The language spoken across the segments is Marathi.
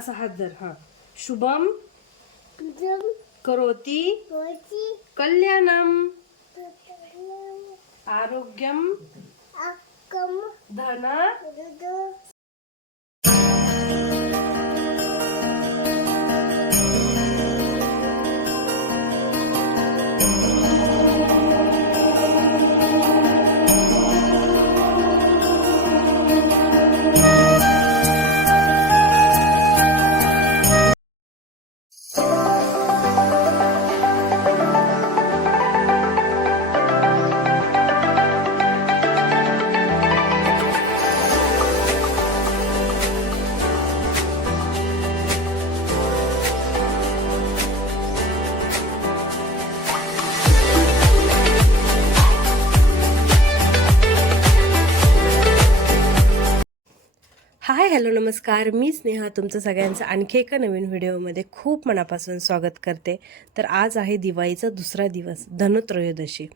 असा हात धर. हा. शुभम करोती कल्याणम आरोग्यम धन. हाय हॅलो नमस्कार, मी स्नेहा तुमचं सगळ्यांचं आणखी एका नवीन व्हिडिओमध्ये खूप मनापासून स्वागत करते. तर आज आहे दिवाळीचा दुसरा दिवस, धनत्रयोदशी.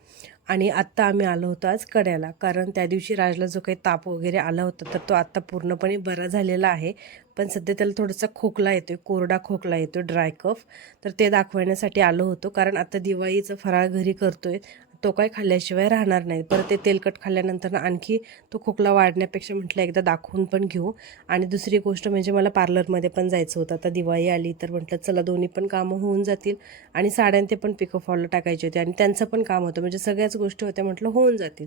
आणि आत्ता आम्ही आलो होतो आज कड्याला, कारण त्या दिवशी राजला जो काही ताप वगैरे आला होता तर तो आत्ता पूर्णपणे बरा झालेला आहे. पण सध्या त्याला थोडासा खोकला येतोय, कोरडा खोकला येतोय, ड्राय कफ. तर ते दाखवण्यासाठी आलो होतो, कारण आता दिवाळीचं फराळ घरी करतोय. तो काय खाल्ल्याशिवाय राहणार नाही. परत ते तेलकट खाल्ल्यानंतर आणखी तो खोकला वाढण्यापेक्षा म्हटलं एकदा दाखवून पण घेऊ. आणि दुसरी गोष्ट म्हणजे मला पार्लरमध्ये पण जायचं होतं. आता दिवाळी आली तर म्हटलं चला दोन्ही पण कामं होऊन जातील. आणि साड्यां ते पण पिको फॉलला टाकायचे होते आणि त्यांचं पण काम होतं, म्हणजे सगळ्याच गोष्टी होत्या, म्हटलं होऊन जातील.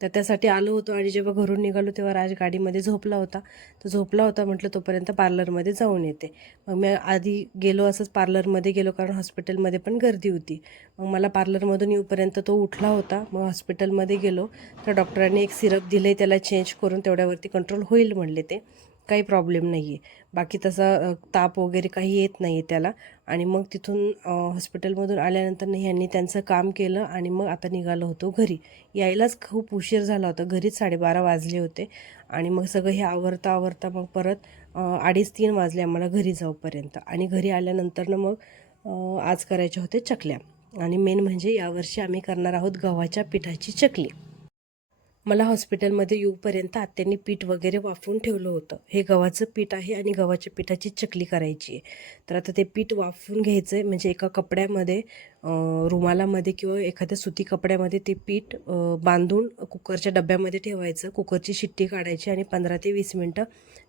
तर त्यासाठी आलो होतो. आणि जेव्हा घरून निघालो तेव्हा राज गाडीमध्ये झोपला होता. तो झोपला होता, म्हटलं तोपर्यंत पार्लरमध्ये जाऊन येते. मग मी आधी गेलो, असंच पार्लरमध्ये गेलो, कारण हॉस्पिटलमध्ये पण गर्दी होती. मग मला पार्लरमधून येऊपर्यंत तो उठला होता. मग हॉस्पिटलमध्ये गेलो तर डॉक्टरांनी एक सिरप दिले, त्याला चेंज करून तेवढ्यावरती कंट्रोल होईल म्हणले. ते काही प्रॉब्लेम नाही आहे, बाकी तसा ताप वगैरे काही येत नाही आहे त्याला. आणि मग तिथून हॉस्पिटलमधून आल्यानंतर ह्यांनी त्यांचं काम केलं आणि मग आता निघालो होतो घरी. यायलाच खूप उशीर झाला होता, घरीच 12:30 वाजले होते. आणि मग सगळं हे आवरता मग परत 2:30-3 वाजले आम्हाला घरी जाऊपर्यंत. आणि घरी आल्यानंतर मग आज करायच्या होते चकल्या. आणि मेन म्हणजे यावर्षी आम्ही करणार आहोत गव्हाच्या पिठाची चकली. मला हॉस्पिटलमध्ये येऊपर्यंत आत्यांनी पीठ वगैरे वाफवून ठेवलं होतं. हे गव्हाचं पीठ आहे आणि गव्हाच्या पिठाची चकली करायची आहे. तर आता ते पीठ वाफवून घ्यायचं आहे, म्हणजे एका कपड्यामध्ये रुमालामध्ये किंवा एखाद्या सुती कपड्यामध्ये ते पीठ बांधून कुकरच्या डब्यामध्ये ठेवायचं. कुकरची शिट्टी काढायची आणि 15 ते 20 मिनटं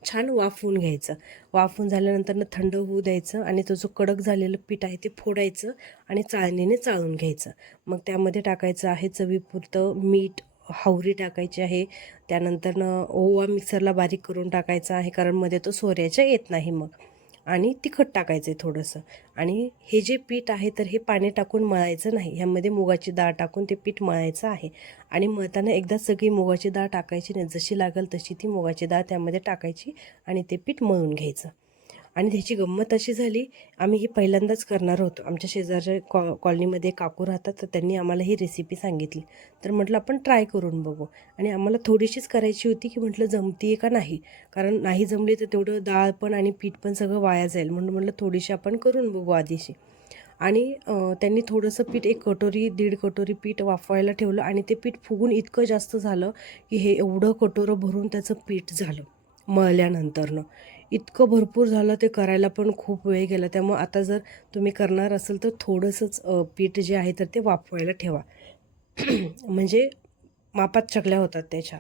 छान वाफवून घ्यायचं. वाफवून झाल्यानंतर थंड होऊ द्यायचं आणि तो जो कडक झालेलं पीठ आहे ते फोडायचं आणि चाळणीने चाळून घ्यायचं. मग त्यामध्ये टाकायचं आहे चवीपुरतं मीठ, हावरी टाकायची आहे. त्यानंतरनं ओवा मिक्सरला बारीक करून टाकायचा आहे, कारण मध्ये तो सोऱ्याच्या येत नाही. मग आणि तिखट टाकायचं आहे थोडंसं. आणि हे जे पीठ आहे तर हे पाणी टाकून मळायचं नाही, ह्यामध्ये मुगाची डाळ टाकून ते पीठ मळायचं आहे. आणि मळताना एकदा सगळी मुगाची डाळ टाकायची नाही, जशी लागेल तशी ती मुगाची डाळ त्यामध्ये टाकायची आणि ते पीठ मळून घ्यायचं. आणि त्याची गंमत अशी झाली, आम्ही ही पहिल्यांदाच करणार होतो. आमच्या शेजारच्या कॉलनीमध्ये काकू राहतात, तर त्यांनी आम्हाला ही रेसिपी सांगितली. तर म्हटलं आपण ट्राय करून बघू. आणि आम्हाला थोडीशीच करायची होती, की म्हटलं जमती आहे का नाही, कारण नाही जमली तर तेवढं डाळ पण आणि पीठ पण सगळं वाया जाईल, म्हणून म्हटलं थोडीशी आपण करून बघू आधीशी. आणि त्यांनी थोडंसं पीठ 1 कटोरी 1.5 कटोरी पीठ वाफवायला ठेवलं आणि ते पीठ फुगून इतकं जास्त झालं की हे एवढं कटोरं भरून त्याचं पीठ झालं. मळल्यानंतरनं इतकं भरपूर झालं, ते करायला पण खूप वेळ गेला. त्यामुळे आता जर तुम्ही करणार असेल तर थोडंसंच पीठ जे आहे तर ते वाफवायला ठेवा. म्हणजे मापात चकल्या होतात त्याच्या.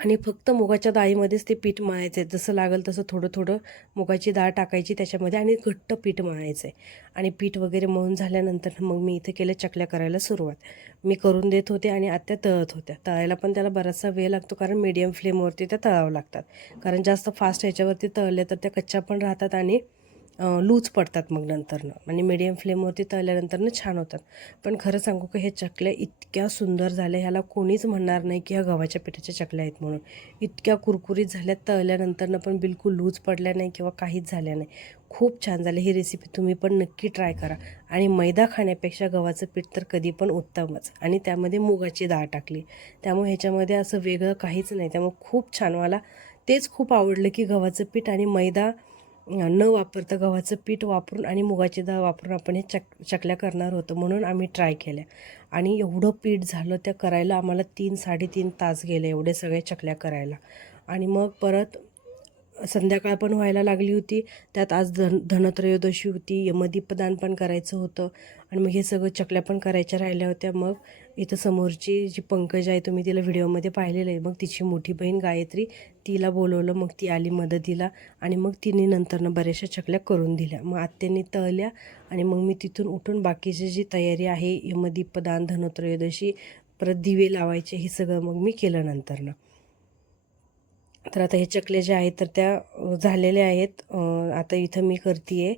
आणि फक्त मुगाच्या डाळीमध्येच ते पीठ मळायचं आहे, जसं लागेल तसं थोडं थोडं मुगाची डाळ टाकायची त्याच्यामध्ये आणि घट्ट पीठ मळायचं आहे. आणि पीठ वगैरे मळून झाल्यानंतर मग मी इथे केलं चकल्या करायला सुरुवात. मी करून देत होते आणि आत्या तळत होत्या. तळायला पण त्याला बराचसा वेळ लागतो, कारण मीडियम फ्लेमवरती त्या तळावं लागतात. कारण जास्त फास्ट ह्याच्यावरती तळल्या तर त्या कच्च्या पण राहतात आणि लूज पडतात मग नंतरनं. आणि मीडियम फ्लेमवरती तळल्यानंतरनं छान होतात. पण खरं सांगू का, हे चकल्या इतक्या सुंदर झाल्या, ह्याला कोणीच म्हणणार नाही की ह्या गव्हाच्या पिठाच्या चकल्या आहेत म्हणून. इतक्या कुरकुरीत झाल्या, तळल्यानंतरनं पण बिलकुल लूज पडल्या नाही किंवा काहीच झाल्या नाही. खूप छान झाले. ही रेसिपी तुम्ही पण नक्की ट्राय करा. आणि मैदा खाण्यापेक्षा गव्हाचं पीठ तर कधी पण उत्तमच. आणि त्यामध्ये मुगाची डाळ टाकली, त्यामुळे ह्याच्यामध्ये असं वेगळं काहीच नाही. त्यामुळे खूप छान, मला तेच खूप आवडलं की गव्हाचं पीठ आणि मैदा न वापरता गव्हाचं पीठ वापरून आणि मुगाची डाळ वापरून आपण हे चकल्या करणार होतो, म्हणून आम्ही ट्राय केल्या. आणि एवढं पीठ झालं त्या करायला, आम्हाला 3-3.5 तास गेले एवढे सगळे चकल्या करायला. आणि मग परत संध्याकाळ पण व्हायला लागली होती. त्यात आज धनत्रयोदशी होती, यमदीपदान पण करायचं होतं आणि मग हे सगळं चकल्या पण करायच्या राहिल्या होत्या. मग इथं समोरची जी पंकज आहे, तुम्ही तिला व्हिडिओमध्ये पाहिलेलं आहे, मग तिची मोठी बहीण गायत्री, तिला बोलवलं. मग ती आली मदतीला आणि मग तिने नंतरनं बऱ्याचशा चकल्या करून दिल्या. मग आत्याने तळल्या आणि मग मी तिथून उठून बाकीची जी तयारी आहे, यमदीपदान, धनत्रयोदशी, परत दिवे लावायचे, हे सगळं मग मी केलं नंतरनं. तर आता हे चकल्या ज्या आहेत तर त्या झालेल्या आहेत. आता इथं मी करते आहे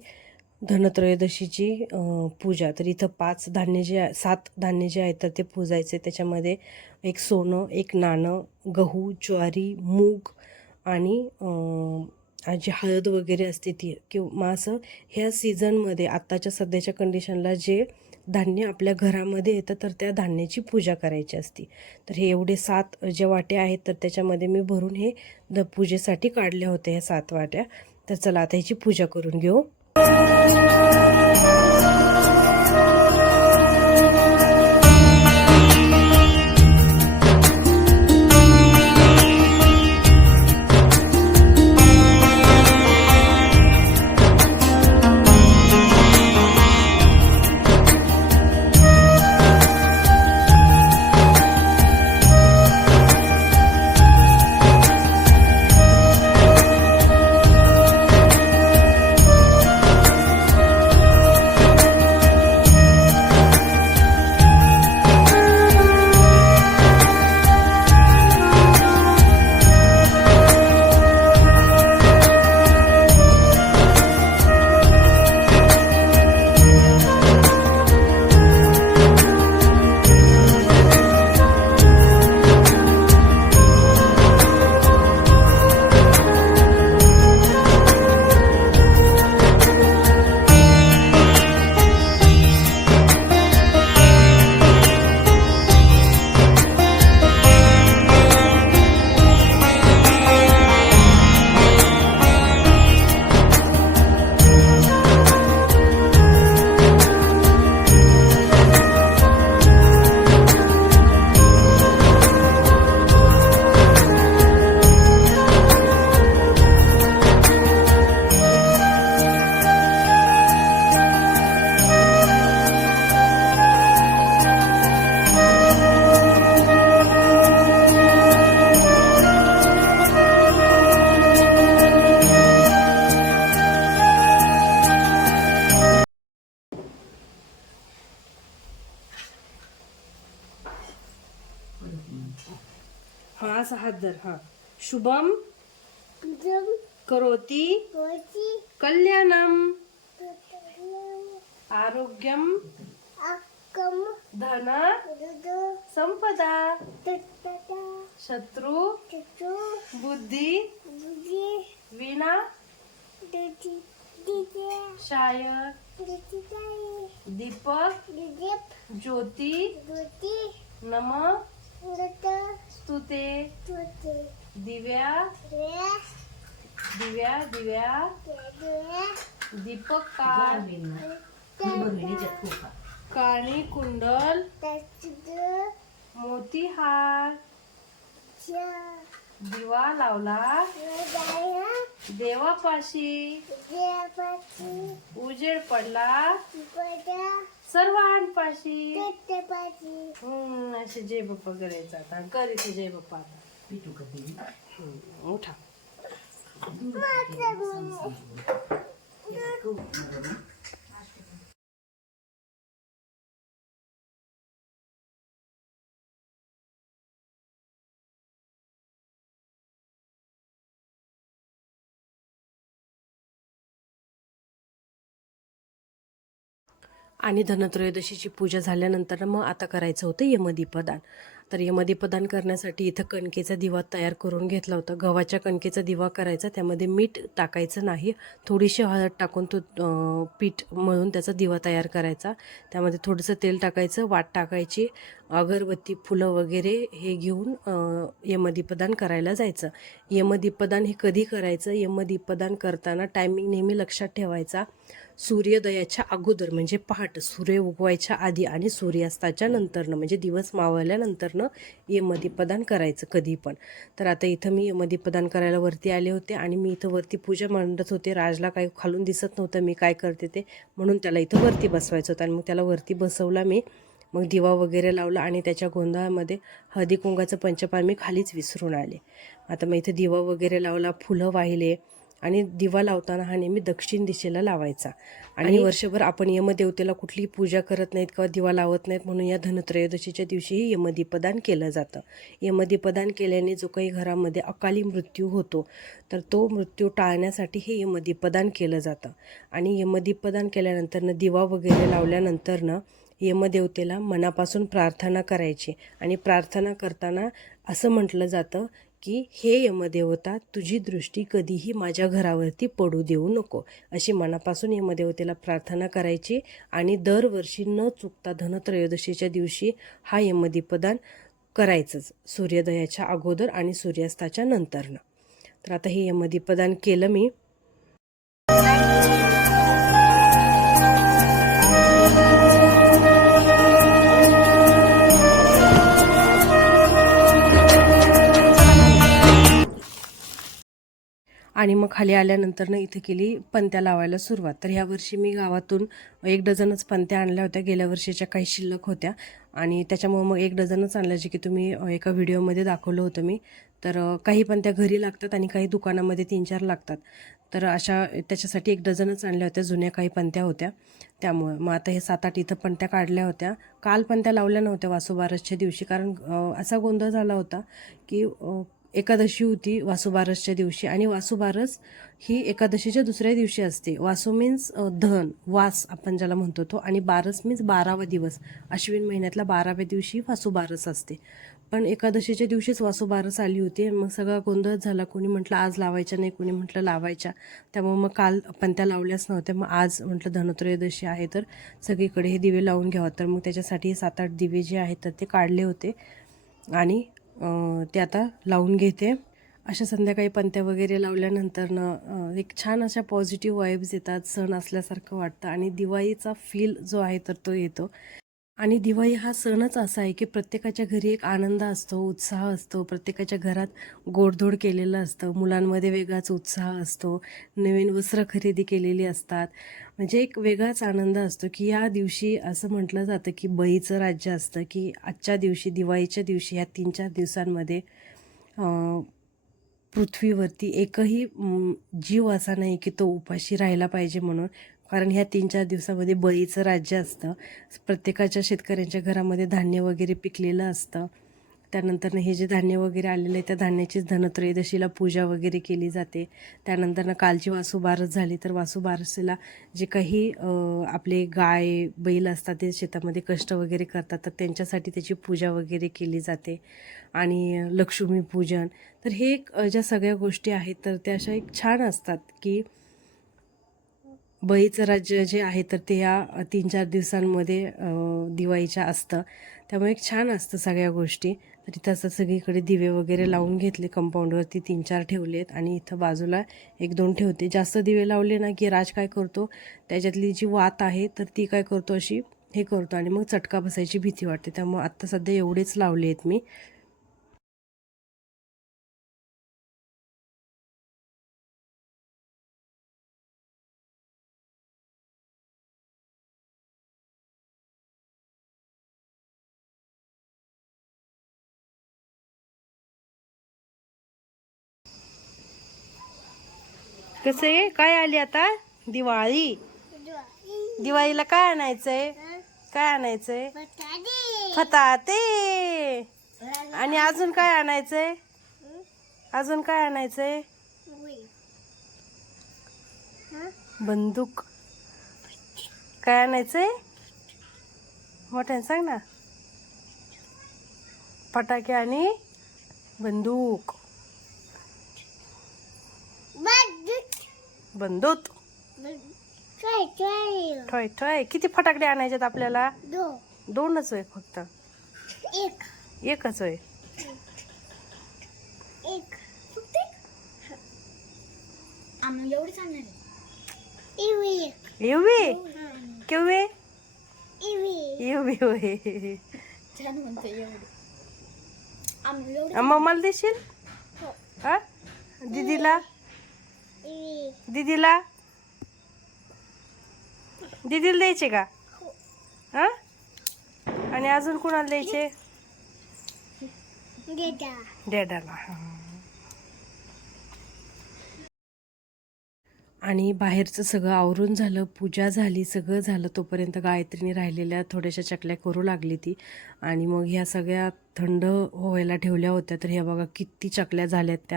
धनत्रयोदशीची पूजा. तर इथं 7 धान्य जे आहेत तर ते पूजायचे. त्याच्यामध्ये एक सोनं, एक नाणं, गहू, ज्वारी, मूग आणि जी हळद वगैरे असते ती, किंवा असं ह्या सीझनमध्ये आत्ताच्या सध्याच्या कंडिशनला जे धान्य आपल्या घरामध्ये येतं तर त्या धान्याची पूजा करायची असते. तर हे एवढे 7 ज्या वाट्या आहेत तर त्याच्यामध्ये मी भरून हे पूजेसाठी काढल्या होत्या ह्या 7 वाट्या. तर चला आता ह्याची पूजा करून घेऊ. हा असा हात धर. हा. शुभम करोति कल्याणम आरोग्यम धन संपदा शत्रु बुद्धि विना शाय दीपक ज्योति नम स्तुते दिव्या दिव्या दिव्या दीपक काणी कुंडल मोतीहार दिवा लावला देवापाशी उजेड पडला सर्वांपाशी. असे जय बाप्पा करायचं. आता करायचं जय बाप्पा. आता उठा. आणि धनत्रयोदशीची पूजा झाल्यानंतर मग आता करायचं होतं यमदीपदान. तर यमदीपदान करण्यासाठी इथं कणकेचा दिवा तयार करून घेतला होता. गव्हाच्या कणकेचा दिवा करायचा, त्यामध्ये मीठ टाकायचं नाही, थोडीशी हळद टाकून तो पीठ मळून त्याचा दिवा तयार करायचा. त्यामध्ये थोडंसं तेल टाकायचं, वाट टाकायची अगरबत्ती फुलं वगैरे हे घेऊन यमदीपदान करायला जायचं. यमदीपदान हे कधी करायचं? यमदीपदान करताना टायमिंग नेहमी लक्षात ठेवायचा. सूर्योदयाच्या अगोदर म्हणजे पहाट, सूर्य उगवायच्या आधी आणि सूर्यास्ताच्या नंतरनं म्हणजे दिवस मावळल्यानंतरनं यमदीपदान करायचं कधी पण. तर आता इथं मी यमदीपदान करायला वरती आले होते आणि मी इथं वरती पूजा मांडत होते. राजला काही खालून दिसत नव्हतं मी काय करते ते, म्हणून त्याला इथं वरती बसवायचं होतं आणि मग त्याला वरती बसवला मी. मग दिवा वगैरे लावला आणि त्याच्या गोंधळामध्ये हळदी कुंकाचं पंचपान मी खालीच विसरून आले. आता मग इथे दिवा वगैरे लावला, फुलं वाहिले आणि दिवा लावताना हा नेहमी दक्षिण दिशेला लावायचा. आणि वर्षभर आपण यमदेवतेला कुठलीही पूजा करत नाहीत किंवा दिवा लावत नाहीत, म्हणून या धनत्रयोदशीच्या दिवशीही यमदीपदान केलं जातं. यमदीपदान केल्याने जो काही घरामध्ये अकाली मृत्यू होतो तर तो मृत्यू टाळण्यासाठी हे यमदीपदान केलं जातं. आणि यमदीपदान केल्यानंतरनं दिवा वगैरे लावल्यानंतरनं यमदेवतेला मनापासून प्रार्थना करायची आणि प्रार्थना करताना असं म्हटलं जातं की हे यमदेवता, तुझी दृष्टी कधीही माझ्या घरावरती पडू देऊ नको, अशी मनापासून यमदेवतेला प्रार्थना करायची. आणि दरवर्षी न चुकता धनत्रयोदशीच्या दिवशी हा यमदीपदान करायचंच, सूर्योदयाच्या अगोदर आणि सूर्यास्ताच्या नंतरनं. तर आता हे यमदीपदान केलं मी. आणि मग खाली आल्यानंतर इथं केली पंत्या लावायला सुरुवात. तर ह्या वर्षी मी गावातून 1 डझनच पंत्या आणल्या होत्या, गेल्या वर्षीच्या काही शिल्लक होत्या आणि त्याच्यामुळे मग 1 डझनच आणल्या, जे की तुम्ही एका व्हिडिओमध्ये दाखवलं होतं मी. तर काही पंत्या घरी लागतात आणि काही दुकानामध्ये 3-4 लागतात. तर अशा त्याच्यासाठी 1 डझनच आणल्या होत्या, जुन्या काही पंत्या होत्या त्यामुळं. मग आता हे 7-8 इथं पंत्या काढल्या होत्या. काल पंत्या लावल्या नव्हत्या वासुबारसच्या दिवशी, कारण असा गोंधळ झाला होता की एकादशी होती वासुबारसच्या दिवशी आणि वासुबारस ही एकादशीच्या दुसऱ्या दिवशी असते. वासू मीन्स धन, वास आपण ज्याला म्हणतो तो, आणि बारस मीन्स 12वा दिवस. अश्विन महिन्यातल्या 12व्या दिवशी वासुबारस असते. पण एकादशीच्या दिवशीच वासुबारस आली होती. मग सगळा गोंधळ झाला. कोणी म्हटलं आज लावायच्या नाही, कोणी म्हटलं लावायच्या. त्यामुळे मग काल पंत्या लावल्याच नव्हत्या. मग आज म्हटलं धनत्रयोदशी आहे तर सगळीकडे हे दिवे लावून घ्यावं. तर मग त्याच्यासाठी 7-8 दिवे जे आहेत तर ते काढले होते आणि ते आता लावून घेते. अशा संध्याकाळी पंत्या वगैरे लावल्यानंतरनं एक छान अशा पॉझिटिव्ह वाईब्स येतात, सण असल्यासारखं वाटतं आणि दिवाळीचा फील जो आहे तर तो येतो. आणि दिवाळी हा सणच असा आहे की प्रत्येकाच्या घरी एक आनंद असतो, उत्साह असतो. प्रत्येकाच्या घरात गोडधोड केलेलं असतं, मुलांमध्ये वेगळाच उत्साह असतो, नवीन वस्त्र खरेदी केलेली असतात. म्हणजे एक वेगळाच आनंद असतो की या दिवशी असं म्हटलं जातं की बळीचं राज्य असतं, की आजच्या दिवशी दिवाळीच्या दिवशी ह्या 3-4 दिवसांमध्ये पृथ्वीवरती एकही जीव असा नाही की तो उपाशी राहिला पाहिजे म्हणून. कारण ह्या 3-4 दिवसामध्ये बळीचं राज्य असतं. प्रत्येकाच्या शेतकऱ्यांच्या घरामध्ये धान्य वगैरे पिकलेलं असतं. त्यानंतरनं हे जे धान्य वगैरे आलेलं आहे त्या धान्याचीच धनत्रयोदशीला पूजा वगैरे केली जाते. त्यानंतरनं कालची वासुबारस झाली तर वासुबारसेला जे काही आपले गाय बैल असतात ते शेतामध्ये कष्ट वगैरे करतात तर त्यांच्यासाठी त्याची पूजा वगैरे केली जाते. आणि लक्ष्मीपूजन. तर हे ज्या सगळ्या गोष्टी आहेत तर त्या अशा एक छान असतात की बळीचं राज्य जे आहे तर ते या 3-4 दिवसांमध्ये दिवाळीच्या असतं. त्यामुळे एक छान असतं सगळ्या गोष्टी. तर इथं असं सगळीकडे दिवे वगैरे लावून घेतले, कंपाऊंडवरती 3-4 ठेवले आहेत आणि इथं बाजूला 1-2 ठेवते. जास्त दिवे लावले ना की राज काय करतो, त्याच्यातली जी वात आहे तर ती काय करतो अशी हे करतो आणि मग चटका बसायची भीती वाटते. त्यामुळे आत्ता सध्या एवढेच लावले आहेत मी. कसं आहे, काय आली आता दिवाळी. दिवाळीला काय आणायचंय, काय आणायचंय? फटाते. आणि अजून काय आणायचंय, अजून काय आणायचंय? बंदूक. काय आणायचंय मोठ्याने सांग ना. फटाके आणि बंदूक. बंदूक. ठोय ठोय. किती फटाकडे आणायचे आपल्याला? 2च आहे फक्त. एक एकच होय. एक फक्त एक. आम्ही एवढीच आणणार आहे. इवी एवढे केवढे इवी एवढे होय. छान म्हणते एवढी. आम्ही एवढी मग मला देशील? हो. हा दीदीला इवी दीदीला दीदीला द्यायचे का? हो. हा आणि अजून कोणाला द्यायचे? डेटा डॅडाला. आणि बाहेरचं सगळं आवरून झालं, पूजा झाली, सगळं झालं. तोपर्यंत गायत्रीने राहिलेल्या थोड्याशा चकल्या करू लागली ती. आणि मग ह्या सगळ्या थंड व्हायला ठेवल्या होत्या. तर ह्या बघा किती चकल्या झाल्यात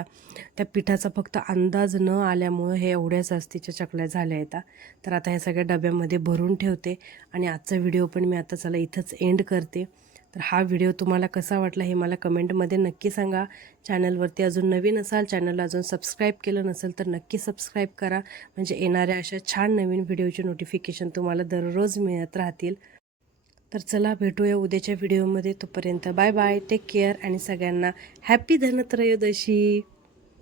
त्या पिठाचा फक्त अंदाज न आल्यामुळं हे एवढ्या जास्तीच्या चकल्या झाल्या आहेत. तर आता ह्या सगळ्या डब्यामध्ये भरून ठेवते. आणि आजचा व्हिडिओ पण मी आता चला इथंच एंड करते. तर हा व्हिडिओ तुम्हाला कसा वाटला हे मला कमेंटमध्ये नक्की सांगा. चॅनलवरती अजून नवीन असाल, चॅनलला अजून सबस्क्राईब केलं नसेल तर नक्की सबस्क्राईब करा. म्हणजे येणाऱ्या अशा छान नवीन व्हिडिओचे नोटिफिकेशन तुम्हाला दररोज मिळत राहतील. तर चला भेटूया उद्याच्या व्हिडिओमध्ये. तोपर्यंत बाय बाय, टेक केअर आणि सगळ्यांना हॅपी धनत्रयोदशी.